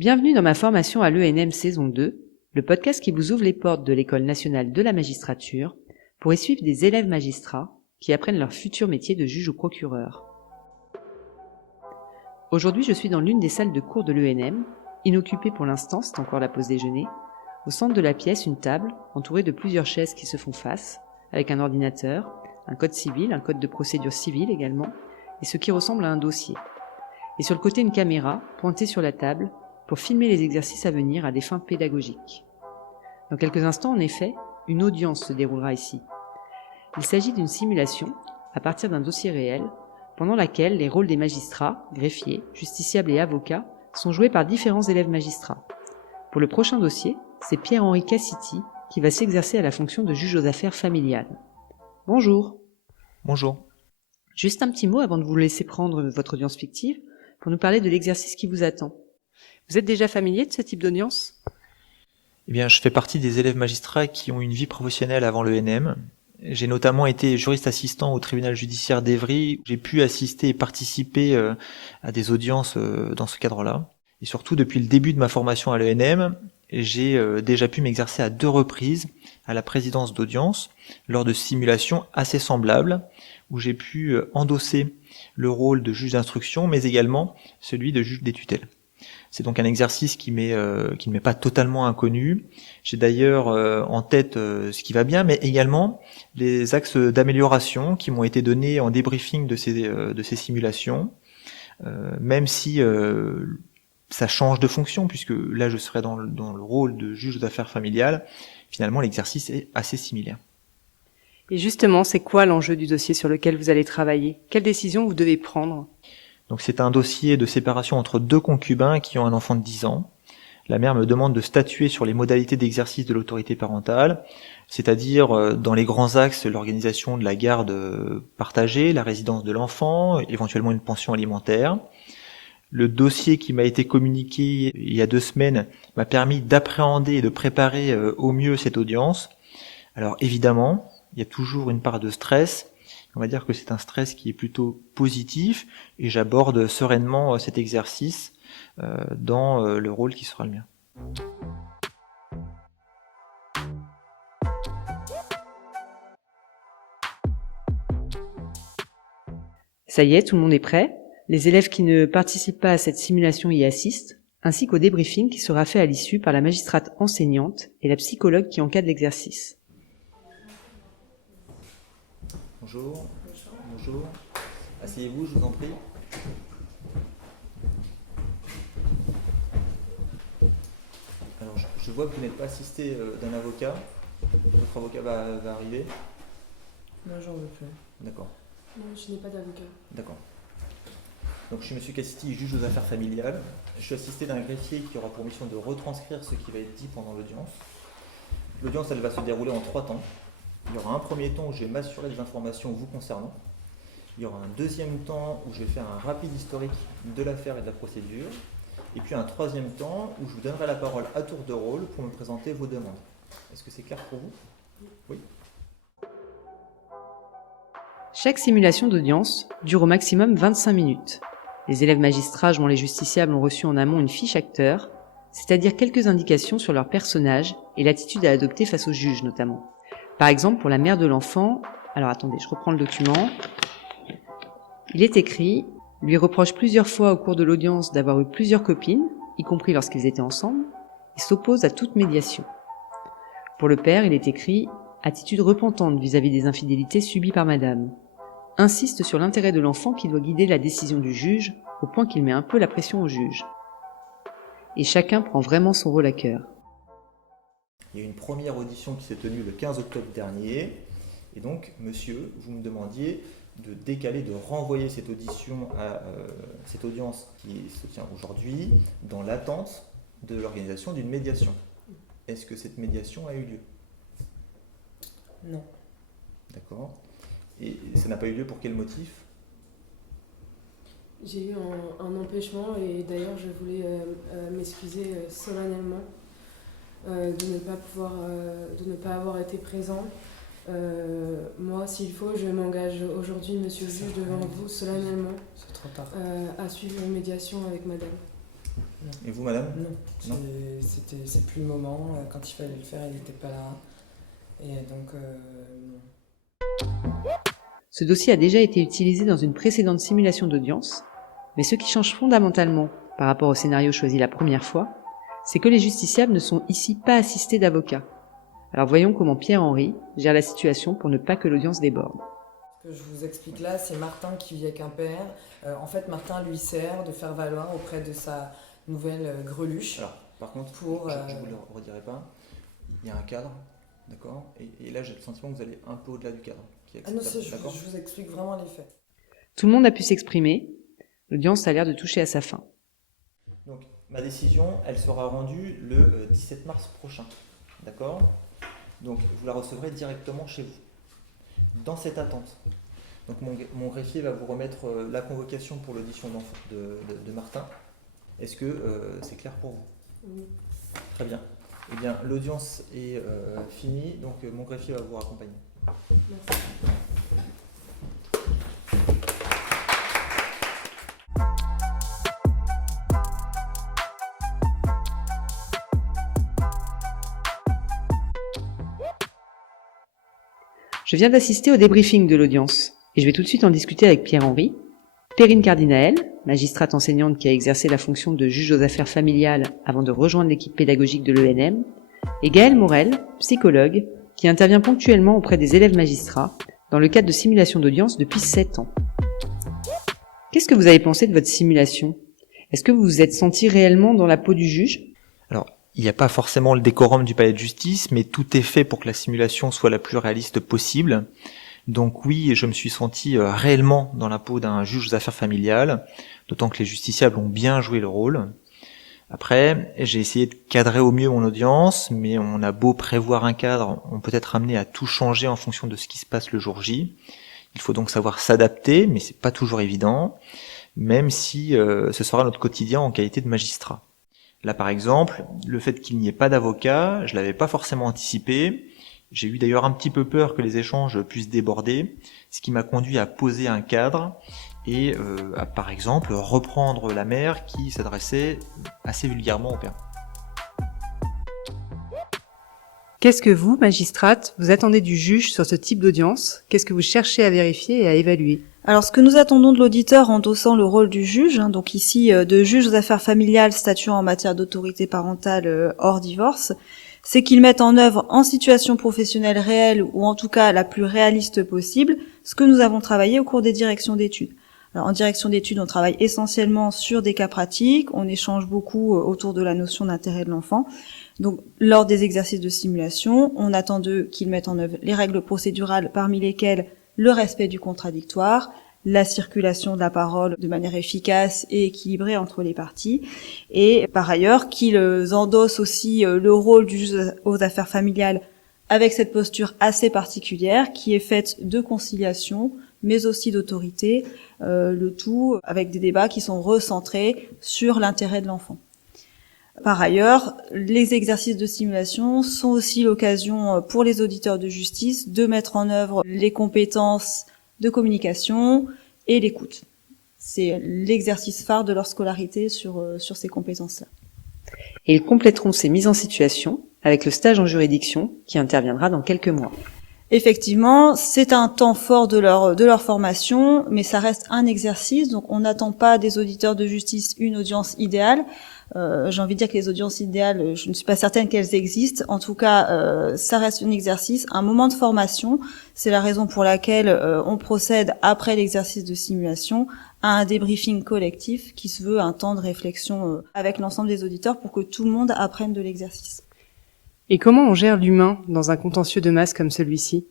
Bienvenue dans ma formation à l'ENM saison 2, le podcast qui vous ouvre les portes de l'École nationale de la magistrature pour y suivre des élèves magistrats qui apprennent leur futur métier de juge ou procureur. Aujourd'hui, je suis dans l'une des salles de cours de l'ENM, inoccupée pour l'instant, c'est encore la pause déjeuner. Au centre de la pièce, une table entourée de plusieurs chaises qui se font face, avec un ordinateur, un code civil, un code de procédure civile également, et ce qui ressemble à un dossier. Et sur le côté, une caméra pointée sur la table pour filmer les exercices à venir à des fins pédagogiques. Dans quelques instants, en effet, une audience se déroulera ici. Il s'agit d'une simulation, à partir d'un dossier réel, pendant laquelle les rôles des magistrats, greffiers, justiciables et avocats sont joués par différents élèves magistrats. Pour le prochain dossier, c'est Pierre-Henri Cassiti qui va s'exercer à la fonction de juge aux affaires familiales. Bonjour. Bonjour. Juste un petit mot avant de vous laisser prendre votre audience fictive pour nous parler de l'exercice qui vous attend. Vous êtes déjà familier de ce type d'audience ? Eh bien, je fais partie des élèves magistrats qui ont une vie professionnelle avant l'ENM. J'ai notamment été juriste assistant au tribunal judiciaire d'Évry, où j'ai pu assister et participer à des audiences dans ce cadre-là. Et surtout, depuis le début de ma formation à l'ENM, j'ai déjà pu m'exercer à 2 reprises à la présidence d'audience lors de simulations assez semblables, où j'ai pu endosser le rôle de juge d'instruction, mais également celui de juge des tutelles. C'est donc un exercice qui ne m'est pas totalement inconnu. J'ai d'ailleurs en tête ce qui va bien, mais également les axes d'amélioration qui m'ont été donnés en débriefing de ces simulations, même si ça change de fonction, puisque là je serai dans le rôle de juge aux affaires familiales. Finalement, l'exercice est assez similaire. Et justement, c'est quoi l'enjeu du dossier sur lequel vous allez travailler ? Quelles décisions vous devez prendre ? Donc c'est un dossier de séparation entre 2 concubins qui ont un enfant de 10 ans. La mère me demande de statuer sur les modalités d'exercice de l'autorité parentale, c'est-à-dire dans les grands axes, l'organisation de la garde partagée, la résidence de l'enfant, éventuellement une pension alimentaire. Le dossier qui m'a été communiqué il y a 2 semaines m'a permis d'appréhender et de préparer au mieux cette audience. Alors évidemment, il y a toujours une part de stress. On va dire que c'est un stress qui est plutôt positif et j'aborde sereinement cet exercice dans le rôle qui sera le mien. Ça y est, tout le monde est prêt. Les élèves qui ne participent pas à cette simulation y assistent, ainsi qu'au débriefing qui sera fait à l'issue par la magistrate enseignante et la psychologue qui encadre l'exercice. Bonjour. Bonjour. Asseyez-vous, je vous en prie. Alors, je vois que vous n'êtes pas assisté d'un avocat. Votre avocat va arriver. Moi, j'en veux plus. D'accord. Non, je n'ai pas d'avocat. D'accord. Donc, je suis Monsieur Cassiti, juge aux affaires familiales. Je suis assisté d'un greffier qui aura pour mission de retranscrire ce qui va être dit pendant l'audience. L'audience, elle va se dérouler en 3 temps. Il y aura un premier temps où je vais m'assurer des informations vous concernant. Il y aura un deuxième temps où je vais faire un rapide historique de l'affaire et de la procédure. Et puis un troisième temps où je vous donnerai la parole à tour de rôle pour me présenter vos demandes. Est-ce que c'est clair pour vous ? Oui. Chaque simulation d'audience dure au maximum 25 minutes. Les élèves magistrats jouant les justiciables ont reçu en amont une fiche acteur, c'est-à-dire quelques indications sur leur personnage et l'attitude à adopter face au juge notamment. Par exemple, pour la mère de l'enfant, alors attendez, je reprends le document. Il est écrit « Lui reproche plusieurs fois au cours de l'audience d'avoir eu plusieurs copines, y compris lorsqu'ils étaient ensemble, et s'oppose à toute médiation. » Pour le père, il est écrit « Attitude repentante vis-à-vis des infidélités subies par madame. » Insiste sur l'intérêt de l'enfant qui doit guider la décision du juge, au point qu'il met un peu la pression au juge. Et chacun prend vraiment son rôle à cœur. Il y a eu une première audition qui s'est tenue le 15 octobre dernier. Et donc, monsieur, vous me demandiez de décaler, de renvoyer cette audition à cette audience qui se tient aujourd'hui dans l'attente de l'organisation d'une médiation. Est-ce que cette médiation a eu lieu ? Non. D'accord. Et ça n'a pas eu lieu pour quel motif ? J'ai eu un empêchement et d'ailleurs je voulais m'excuser solennellement de ne pas avoir été présent. Moi, s'il faut, je m'engage aujourd'hui, monsieur le juge, devant vous solennellement C'est trop tard. à suivre une médiation avec madame. Et vous, madame? Non, Non. c'est plus le moment. Quand il fallait le faire, il n'était pas là. Et donc, non. Ce dossier a déjà été utilisé dans une précédente simulation d'audience, mais ce qui change fondamentalement par rapport au scénario choisi la première fois, c'est que les justiciables ne sont ici pas assistés d'avocats. Alors voyons comment Pierre-Henri gère la situation pour ne pas que l'audience déborde. Ce que je vous explique là, c'est Martin qui vit avec un père. En fait, Martin lui sert de faire valoir auprès de sa nouvelle greluche. Alors, par contre, Pour, je vous le redirai pas, il y a un cadre, d'accord, et là j'ai le sentiment que vous allez un peu au-delà du cadre. Qui est Ah non, acceptable, je d'accord. vous explique vraiment les faits. Tout le monde a pu s'exprimer, l'audience a l'air de toucher à sa fin. Donc, ma décision, elle sera rendue le 17 mars prochain, d'accord. Donc, vous la recevrez directement chez vous. Dans cette attente, donc mon greffier va vous remettre la convocation pour l'audition de Martin. Est-ce que c'est clair pour vous? Oui. Très bien. Eh bien, l'audience est finie, donc mon greffier va vous raccompagner. Merci. Je viens d'assister au débriefing de l'audience, et je vais tout de suite en discuter avec Pierre-Henri, Perrine Cardinaël, magistrate enseignante qui a exercé la fonction de juge aux affaires familiales avant de rejoindre l'équipe pédagogique de l'ENM, et Gaël Morel, psychologue, qui intervient ponctuellement auprès des élèves magistrats dans le cadre de simulations d'audience depuis 7 ans. Qu'est-ce que vous avez pensé de votre simulation? Est-ce que vous vous êtes senti réellement dans la peau du juge? Alors, il n'y a pas forcément le décorum du palais de justice, mais tout est fait pour que la simulation soit la plus réaliste possible. Donc oui, je me suis senti réellement dans la peau d'un juge aux affaires familiales, d'autant que les justiciables ont bien joué le rôle. Après, j'ai essayé de cadrer au mieux mon audience, mais on a beau prévoir un cadre, on peut être amené à tout changer en fonction de ce qui se passe le jour J. Il faut donc savoir s'adapter, mais c'est pas toujours évident, même si ce sera notre quotidien en qualité de magistrat. Là, par exemple, le fait qu'il n'y ait pas d'avocat, je l'avais pas forcément anticipé. J'ai eu d'ailleurs un petit peu peur que les échanges puissent déborder, ce qui m'a conduit à poser un cadre et à, par exemple, reprendre la mère qui s'adressait assez vulgairement au père. Qu'est-ce que vous, magistrate, vous attendez du juge sur ce type d'audience? Qu'est-ce que vous cherchez à vérifier et à évaluer? Alors, ce que nous attendons de l'auditeur endossant le rôle du juge, donc ici de juge aux affaires familiales statuant en matière d'autorité parentale hors divorce, c'est qu'il mette en œuvre en situation professionnelle réelle ou en tout cas la plus réaliste possible ce que nous avons travaillé au cours des directions d'études. Alors, en direction d'études, on travaille essentiellement sur des cas pratiques, on échange beaucoup autour de la notion d'intérêt de l'enfant. Donc, lors des exercices de simulation, on attend d'eux qu'ils mettent en œuvre les règles procédurales parmi lesquelles le respect du contradictoire, la circulation de la parole de manière efficace et équilibrée entre les parties, et par ailleurs qu'ils endossent aussi le rôle du juge aux affaires familiales avec cette posture assez particulière qui est faite de conciliation, mais aussi d'autorité, le tout avec des débats qui sont recentrés sur l'intérêt de l'enfant. Par ailleurs, les exercices de simulation sont aussi l'occasion pour les auditeurs de justice de mettre en œuvre les compétences de communication et l'écoute. C'est l'exercice phare de leur scolarité sur ces compétences-là. Et ils compléteront ces mises en situation avec le stage en juridiction qui interviendra dans quelques mois. Effectivement, c'est un temps fort de leur formation, mais ça reste un exercice, donc on n'attend pas des auditeurs de justice une audience idéale. J'ai envie de dire que les audiences idéales, je ne suis pas certaine qu'elles existent. En tout cas, ça reste un exercice, un moment de formation. C'est la raison pour laquelle on procède après l'exercice de simulation à un débriefing collectif qui se veut un temps de réflexion avec l'ensemble des auditeurs pour que tout le monde apprenne de l'exercice. Et comment on gère l'humain dans un contentieux de masse comme celui-ci?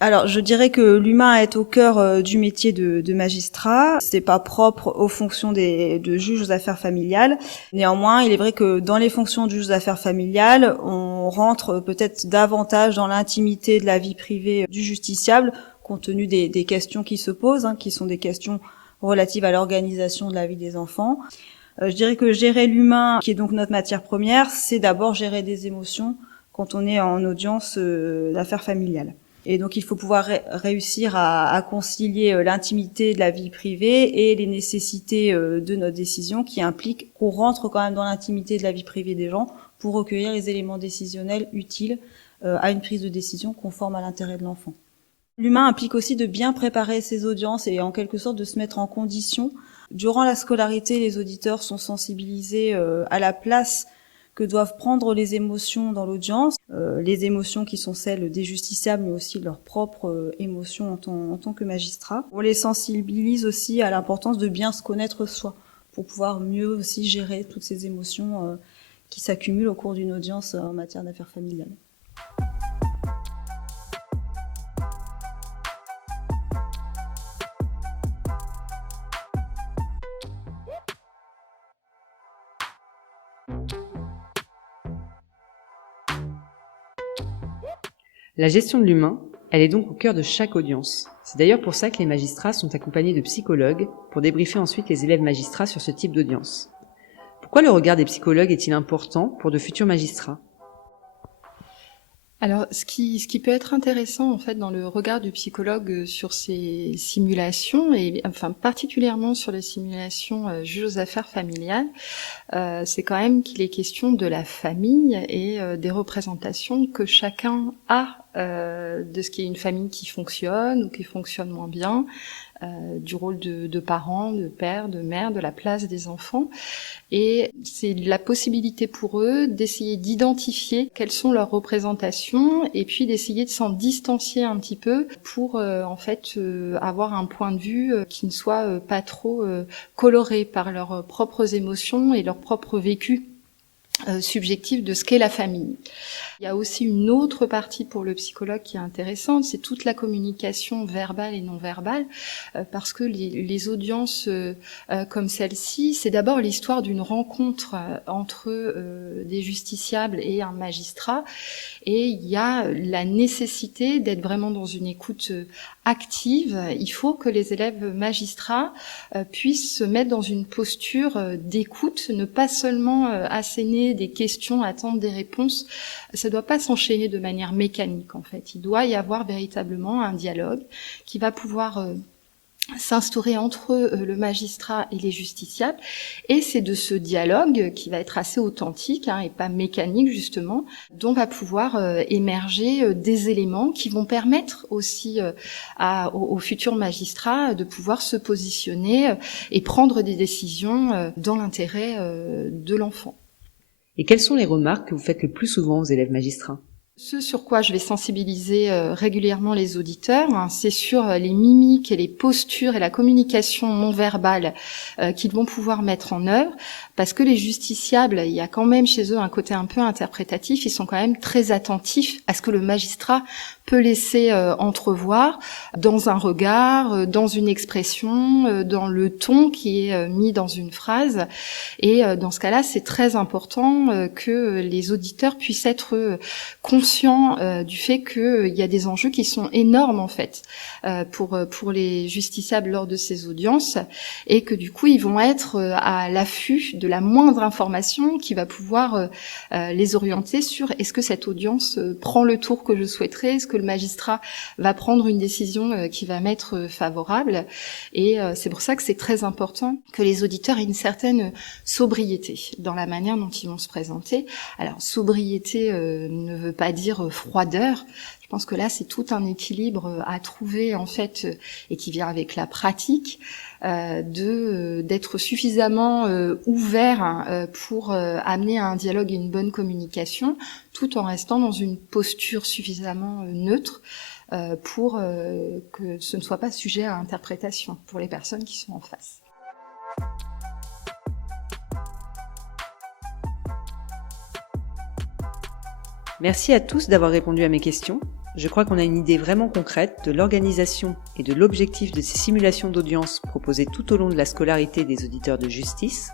Alors, je dirais que l'humain est au cœur du métier de magistrat. C'est pas propre aux fonctions de juge aux affaires familiales. Néanmoins, il est vrai que dans les fonctions de juge aux affaires familiales, on rentre peut-être davantage dans l'intimité de la vie privée du justiciable, compte tenu des questions qui se posent, qui sont des questions relatives à l'organisation de la vie des enfants. Je dirais que gérer l'humain, qui est donc notre matière première, c'est d'abord gérer des émotions quand on est en audience d'affaires familiales. Et donc il faut pouvoir réussir à concilier l'intimité de la vie privée et les nécessités de notre décision qui impliquent qu'on rentre quand même dans l'intimité de la vie privée des gens pour recueillir les éléments décisionnels utiles à une prise de décision conforme à l'intérêt de l'enfant. L'humain implique aussi de bien préparer ses audiences et en quelque sorte de se mettre en condition. Durant la scolarité, les auditeurs sont sensibilisés à la place que doivent prendre les émotions dans l'audience, les émotions qui sont celles des justiciables, mais aussi leurs propres émotions en tant que magistrat. On les sensibilise aussi à l'importance de bien se connaître soi, pour pouvoir mieux aussi gérer toutes ces émotions qui s'accumulent au cours d'une audience en matière d'affaires familiales. La gestion de l'humain, elle est donc au cœur de chaque audience. C'est d'ailleurs pour ça que les magistrats sont accompagnés de psychologues pour débriefer ensuite les élèves magistrats sur ce type d'audience. Pourquoi le regard des psychologues est-il important pour de futurs magistrats ? Alors, ce qui peut être intéressant en fait dans le regard du psychologue sur ces simulations et enfin particulièrement sur les simulations juge aux affaires familiales, c'est quand même qu'il est question de la famille et des représentations que chacun a de ce qui est une famille qui fonctionne ou qui fonctionne moins bien. Du rôle de parents, de père, de mère, de la place des enfants. Et c'est la possibilité pour eux d'essayer d'identifier quelles sont leurs représentations et puis d'essayer de s'en distancier un petit peu pour avoir un point de vue qui ne soit pas trop coloré par leurs propres émotions et leur propre vécu subjectif de ce qu'est la famille. Il y a aussi une autre partie pour le psychologue qui est intéressante, c'est toute la communication verbale et non verbale, parce que les audiences comme celle-ci, c'est d'abord l'histoire d'une rencontre entre des justiciables et un magistrat, et il y a la nécessité d'être vraiment dans une écoute active. Il faut que les élèves magistrats puissent se mettre dans une posture d'écoute, ne pas seulement asséner des questions, attendre des réponses. Ça ne doit pas s'enchaîner de manière mécanique, en fait. Il doit y avoir véritablement un dialogue qui va pouvoir s'instaurer entre le magistrat et les justiciables. Et c'est de ce dialogue, qui va être assez authentique et pas mécanique, justement, dont va pouvoir émerger des éléments qui vont permettre aussi aux futurs magistrats de pouvoir se positionner et prendre des décisions dans l'intérêt de l'enfant. Et quelles sont les remarques que vous faites le plus souvent aux élèves magistrats ? Ce sur quoi je vais sensibiliser régulièrement les auditeurs, c'est sur les mimiques et les postures et la communication non verbale qu'ils vont pouvoir mettre en œuvre, parce que les justiciables, il y a quand même chez eux un côté un peu interprétatif, ils sont quand même très attentifs à ce que le magistrat peut laisser entrevoir dans un regard, dans une expression, dans le ton qui est mis dans une phrase. Et dans ce cas-là, c'est très important que les auditeurs puissent être conscients du fait qu'il y a des enjeux qui sont énormes en fait pour les justiciables lors de ces audiences, et que du coup ils vont être à l'affût de la moindre information qui va pouvoir les orienter sur est-ce que cette audience prend le tour que je souhaiterais, est-ce que le magistrat va prendre une décision qui va m'être favorable. Et c'est pour ça que c'est très important que les auditeurs aient une certaine sobriété dans la manière dont ils vont se présenter. Alors sobriété ne veut pas dire froideur. Je pense que là, c'est tout un équilibre à trouver, en fait, et qui vient avec la pratique, d'être suffisamment ouvert pour amener à un dialogue et une bonne communication, tout en restant dans une posture suffisamment neutre pour que ce ne soit pas sujet à interprétation pour les personnes qui sont en face. Merci à tous d'avoir répondu à mes questions. Je crois qu'on a une idée vraiment concrète de l'organisation et de l'objectif de ces simulations d'audience proposées tout au long de la scolarité des auditeurs de justice.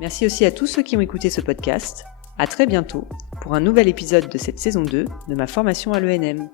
Merci aussi à tous ceux qui ont écouté ce podcast. À très bientôt pour un nouvel épisode de cette saison 2 de ma formation à l'ENM.